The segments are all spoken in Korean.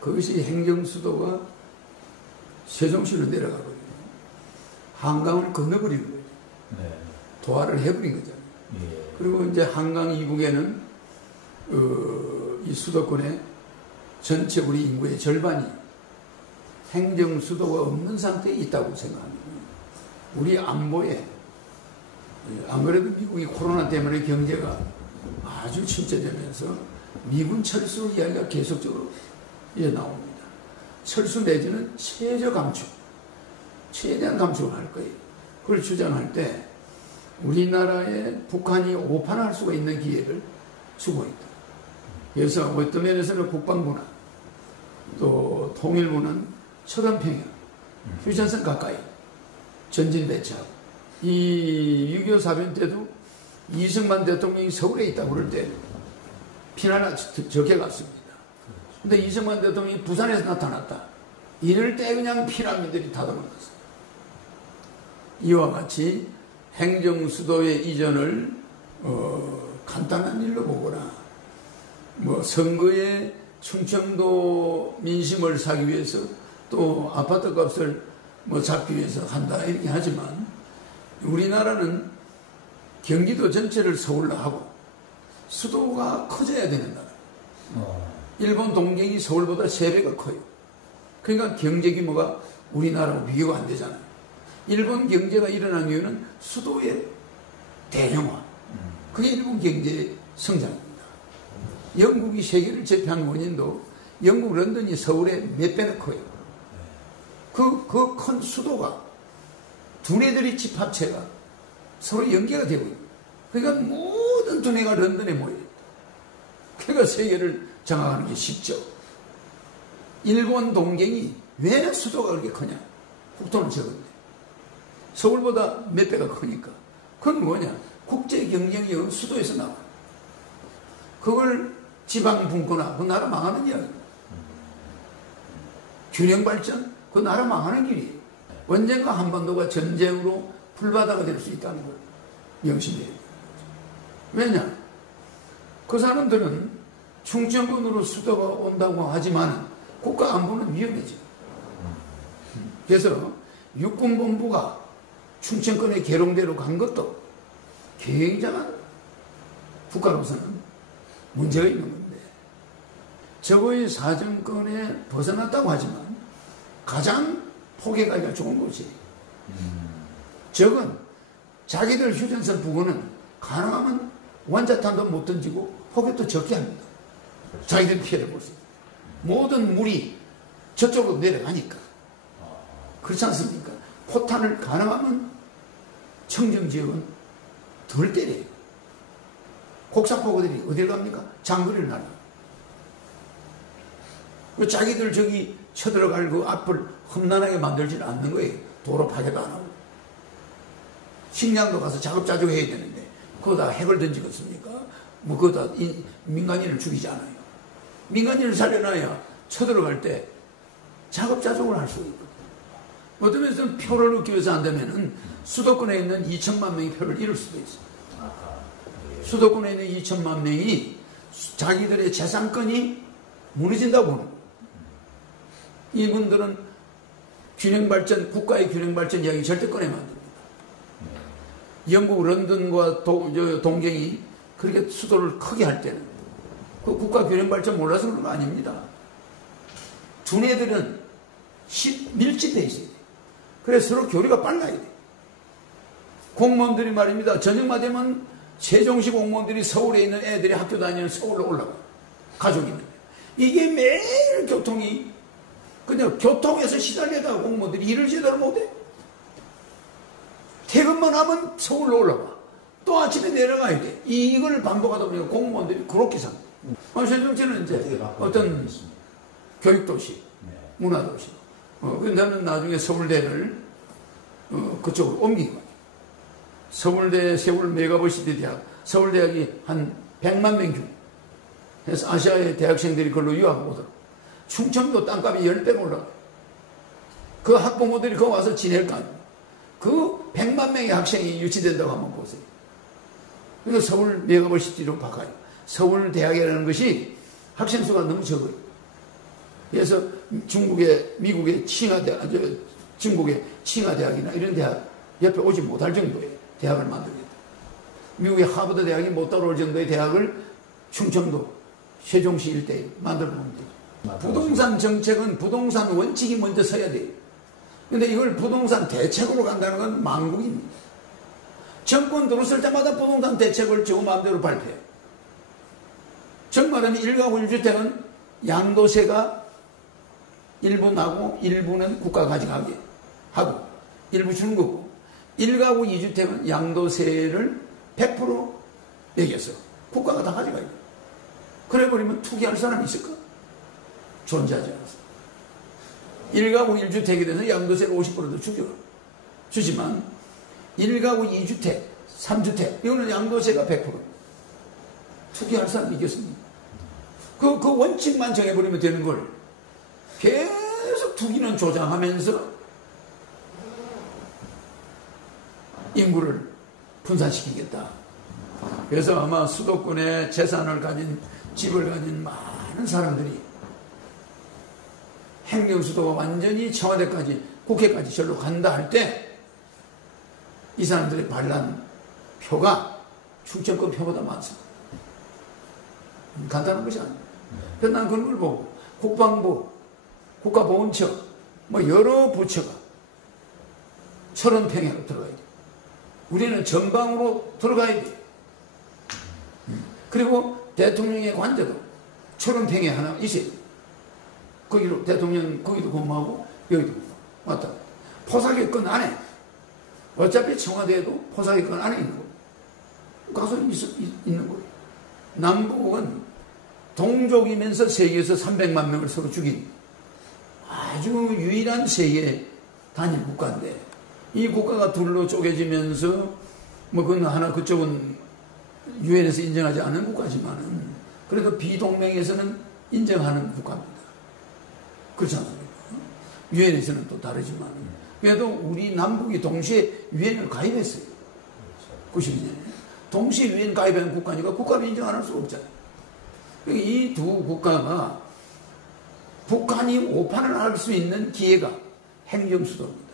그것이 행정수도가 세종시로 내려가버리고 한강을 건너버리는 거죠. 네. 도하를 해버린 거잖아요. 예. 그리고 이제 한강 이북에는 이 수도권의 전체 우리 인구의 절반이 행정수도가 없는 상태에 있다고 생각합니다. 우리 안보에, 안 그래도 미국이 코로나 때문에 경제가 아주 침체되면서 미군 철수 이야기가 계속적으로 나옵니다. 철수 내지는 최저 감축, 최대한 감축을 할 거예요. 그걸 주장할 때 우리나라에 북한이 오판할 수가 있는 기회를 주고 있다. 그래서 어떤 면에서는 국방부나 또 통일부는 서간평양, 휴전선 가까이 전진 배치하고, 이 6.25 사변 때도 이승만 대통령이 서울에 있다고 그럴 때 피난을 적해갔습니다. 근데 이승만 대통령이 부산에서 나타났다. 이럴 때 그냥 피난민들이 다도막았어요. 이와 같이 행정수도의 이전을 간단한 일로 보거나 뭐 선거에 충청도 민심을 사기 위해서 또 아파트 값을 뭐 잡기 위해서 한다 이렇게 하지만, 우리나라는 경기도 전체를 서울로 하고 수도가 커져야 되는 나라. 일본 동경이 서울보다 3배가 커요. 그러니까 경제 규모가 우리나라하고 비교가 안 되잖아요. 일본 경제가 일어난 이유는 수도의 대형화. 그게 일본 경제의 성장입니다. 영국이 세계를 제패한 원인도 영국 런던이 서울의 몇 배나 커요. 그 큰 수도가 두뇌들의 집합체가 서로 연계가 되고 있는. 그러니까 모든 두뇌가 런던에 모여요. 그러니까 세계를 장악하는 게 쉽죠. 일본 동경이 왜 수도가 그렇게 크냐? 국토는 적은데 서울보다 몇 배가 크니까. 그건 뭐냐? 국제 경쟁력은 수도에서 나와요. 그걸 지방 분권화, 그 나라 망하는 이야기입니다. 균형 발전, 그 나라 망하는 길이에요. 언젠가 한반도가 전쟁으로 불바다가 될 수 있다는 걸 명심해야 돼요. 왜냐? 그 사람들은 충청권으로 수도가 온다고 하지만 국가 안보는 위험해져. 그래서 육군본부가 충청권의 계룡대로 간 것도 굉장한 국가로서는 문제가 있는 건데, 적의 사정권에 벗어났다고 하지만 가장 포개가기가 좋은 곳이에요. 적은 자기들 휴전선 부근은 가능하면 원자탄도 못 던지고 포격도 적게 합니다. 자기들 피해를 볼 수 있어요. 모든 물이 저쪽으로 내려가니까. 그렇지 않습니까? 포탄을 가능하면 청정지역은 덜 때려요. 곡사포구들이 어딜 갑니까? 장거리를 날아요. 자기들 저기 쳐들어갈 그 앞을 험난하게 만들지는 않는 거예요. 도로 파괴도 안 하고. 식량도 가서 자급자족 해야 되는데 그거 다 핵을 던지겠습니까? 뭐 그거 다 민간인을 죽이지 않아요. 민간인을 살려놔야 쳐들어갈 때 자급자족을 할 수 있거든요. 어떤 면에서는 표를 얻기 위해서 한다면 수도권에 있는 2천만 명이 표를 잃을 수도 있어요. 수도권에 있는 2천만 명이 자기들의 재산권이 무너진다고 보는 거예요. 이분들은 균형발전, 국가의 균형발전 이야기 절대 꺼내면 안 됩니다. 영국 런던과 동경이 그렇게 수도를 크게 할 때는 그 국가 균형발전 몰라서 그런 거 아닙니다. 두뇌들은 밀집되어 있어야 돼요. 그래서 서로 교류가 빨라야 돼요. 공무원들이 말입니다. 저녁만 되면 세종시 공무원들이 서울에 있는 애들이 학교 다니는 서울로 올라가요. 가족이 있는데. 이게 매일 교통이 그냥 교통에서 시달리다가 공무원들이 일을 제대로 못해. 퇴근만 하면 서울로 올라가. 또 아침에 내려가야 돼. 이걸 반복하다 보니까 공무원들이 그렇게 삽니다. 세종시는 이제 어떤 교육도시, 문화도시. 나는 나중에 서울대를 그쪽으로 옮긴 거예요. 서울대 세울 메가버시티 대학, 서울대학이 한 100만 명 중. 그래서 아시아의 대학생들이 그걸로 유학하고 오더라고요. 충청도 땅값이 10배가 올라가요. 그 학부모들이 거기 와서 지낼 거 아니에요. 그 100만 명의 학생이 유치된다고 한번 보세요. 그래서 서울 메가버시티로 바꿔요. 서울대학이라는 것이 학생 수가 너무 적어요. 그래서 미국의 칭화대학, 중국의 칭화대학이나 이런 대학 옆에 오지 못할 정도의 대학을 만들겠다. 미국의 하버드 대학이 못 따라올 정도의 대학을 충청도, 세종시 일대에 만들어 놓으면 되죠. 부동산 정책은 부동산 원칙이 먼저 서야 돼요. 근데 이걸 부동산 대책으로 간다는 건 망국입니다. 정권 들어설 때마다 부동산 대책을 저 마음대로 발표해요. 정말은 1가구 1주택은 양도세가 일부 나고 일부는 국가가 가져가게 하고 일부 주는 거고 1가구 2주택은 양도세를 100% 매겨서 국가가 다 가져가요. 그래버리면 투기할 사람이 있을까? 존재하지 않았어. 1가구 1주택에 대해서 양도세를 50%도 주지만 1가구 2주택, 3주택 이거는 양도세가 100%. 투기할 사람이 이겼습니다. 그 원칙만 정해버리면 되는 걸 계속 투기는 조장하면서 인구를 분산시키겠다. 그래서 아마 수도권에 재산을 가진 집을 가진 많은 사람들이 행정수도가 완전히 청와대까지 국회까지 절로 간다 할 때 이 사람들의 발란 표가 출전권 표보다 많습니다. 간단한 것이 아닙니다. 그래서 난 그런 걸 보고 국방부, 국가보훈처 뭐 여러 부처가 1000평으로 들어가야 돼. 우리는 전방으로 들어가야 돼. 그리고 대통령의 관저도 1000평에 하나 있어야 돼. 거기로 대통령 거기도 근무하고 여기도 왔다. 포사격권 안에 어차피 청와대에도 포사격권 안에 있는 거 가서 있는 거예요. 남북은 동족이면서 세계에서 300만 명을 서로 죽인 아주 유일한 세계 단일 국가인데 이 국가가 둘로 쪼개지면서 뭐 그건 하나 그쪽은 유엔에서 인정하지 않은 국가지만은 그래도 비동맹에서는 인정하는 국가입니다. 그렇지 않습니까? 유엔에서는 또 다르지만 그래도 우리 남북이 동시에 유엔을 가입했어요. 92년에 동시에 유엔 가입한 국가니까 국가를 인정 안 할 수가 없잖아요. 이 두 국가가 북한이 오판을 할 수 있는 기회가 행정수도입니다.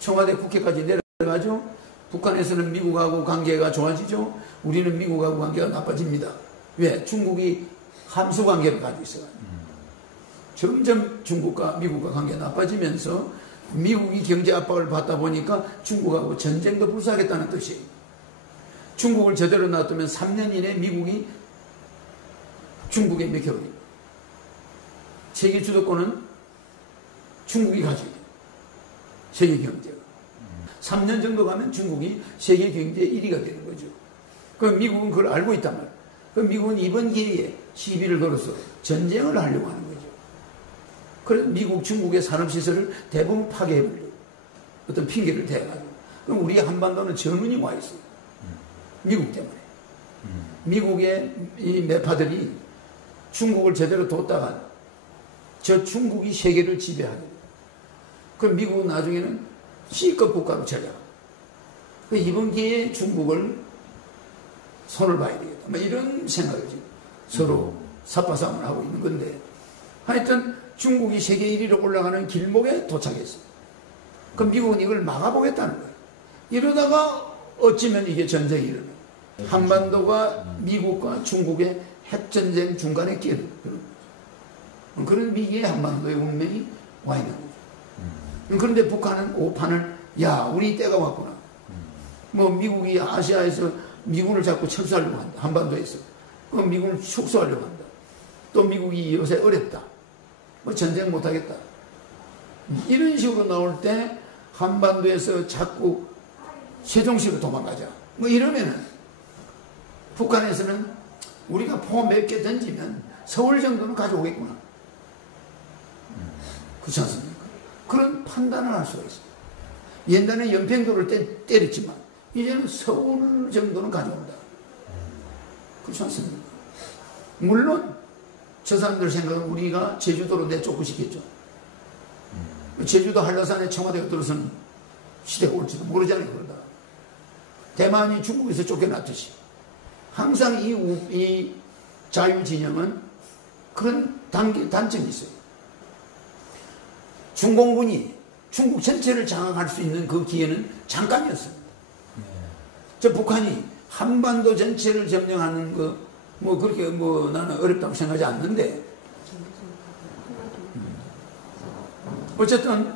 청와대 국회까지 내려가죠. 북한에서는 미국하고 관계가 좋아지죠. 우리는 미국하고 관계가 나빠집니다. 왜? 중국이 함수관계를 가지고 있어요. 점점 중국과 미국과 관계가 나빠지면서 미국이 경제 압박을 받다 보니까 중국하고 전쟁도 불사하겠다는 뜻이에요. 중국을 제대로 놔두면 3년 이내 미국이 중국에 맥혀버립니다. 세계 주도권은 중국이 가지고 있어요. 세계 경제가. 3년 정도 가면 중국이 세계 경제 1위가 되는 거죠. 그럼 미국은 그걸 알고 있단 말이에요. 그럼 미국은 이번 기회에 시비를 걸어서 전쟁을 하려고 하는 거죠. 그래서 미국, 중국의 산업시설을 대부분 파괴해버려요. 어떤 핑계를 대가지고. 그럼 우리 한반도는 전운이 와 있어요. 미국 때문에. 미국의 이 매파들이 중국을 제대로 뒀다가 저 중국이 세계를 지배하게 돼요. 그럼 미국은 나중에는 C급 국가로 전략. 이번 기회에 중국을 손을 봐야 되겠다. 뭐 이런 생각을 지금 서로 삽바싸움을 하고 있는 건데 하여튼 중국이 세계 1위로 올라가는 길목에 도착했어요. 그럼 미국은 이걸 막아보겠다는 거예요. 이러다가 어찌면 이게 전쟁이 일어나요. 한반도가 미국과 중국의 핵전쟁 중간에 끼어들어요. 그런 위기에 한반도의 운명이 와 있는 거죠. 그런데 북한은 오판을 야 우리 때가 왔구나. 뭐 미국이 아시아에서 미군을 자꾸 철수하려고 한다. 한반도에서. 그럼 미군을 축소하려고 한다. 또 미국이 요새 어렵다. 뭐 전쟁 못하겠다. 이런 식으로 나올 때 한반도에서 자꾸 세종시로 도망가자. 뭐 이러면은 북한에서는 우리가 포 몇 개 던지면 서울 정도는 가져오겠구나. 그렇지 않습니까? 그런 판단을 할 수가 있어요. 옛날에 연평도를 때렸지만 이제는 서울 정도는 가져온다. 그렇지 않습니까? 물론 저 사람들 생각은 우리가 제주도로 내쫓고 싶겠죠. 제주도 한라산에 청와대가 들어서는 시대가 올지도 모르잖아요. 그러다 대만이 중국에서 쫓겨났듯이 항상 이 자유진영은 그런 단점이 있어요. 중공군이 중국 전체를 장악할 수 있는 그 기회는 잠깐이었어요. 저 북한이 한반도 전체를 점령하는 뭐 그렇게 뭐 나는 어렵다고 생각하지 않는데, 어쨌든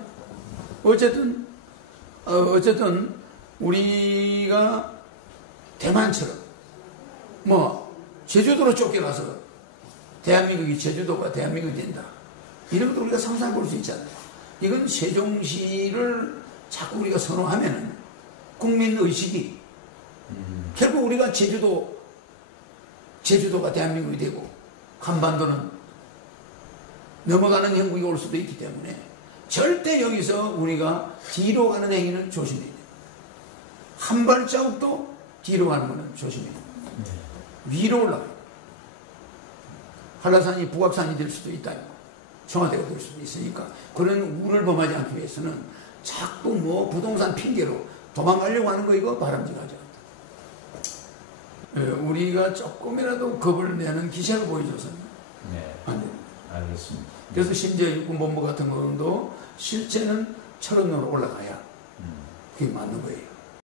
우리가 대만처럼 뭐 제주도로 쫓겨가서 대한민국이 제주도가 대한민국이 된다, 이런 것도 우리가 상상해 볼 수 있잖아요. 이건 세종시를 자꾸 우리가 선호하면은 국민의식이 결국 우리가 제주도가 대한민국이 되고 한반도는 넘어가는 형국이 올 수도 있기 때문에 절대 여기서 우리가 뒤로 가는 행위는 조심해야 돼요. 한 발자국도 뒤로 가는 것은 조심해야 돼요. 위로 올라가요. 한라산이 북악산이 될 수도 있다, 청와대가 될 수도 있으니까 그런 우를 범하지 않기 위해서는 자꾸 뭐 부동산 핑계로 도망가려고 하는 거, 이거 바람직하지 않다. 우리가 조금이라도 겁을 내는 기세를 보여줘서는 안 됩니다. 알겠습니다. 그래서 심지어 육군본부 같은 것도 실제는 철원으로 올라가야 그게 맞는 거예요.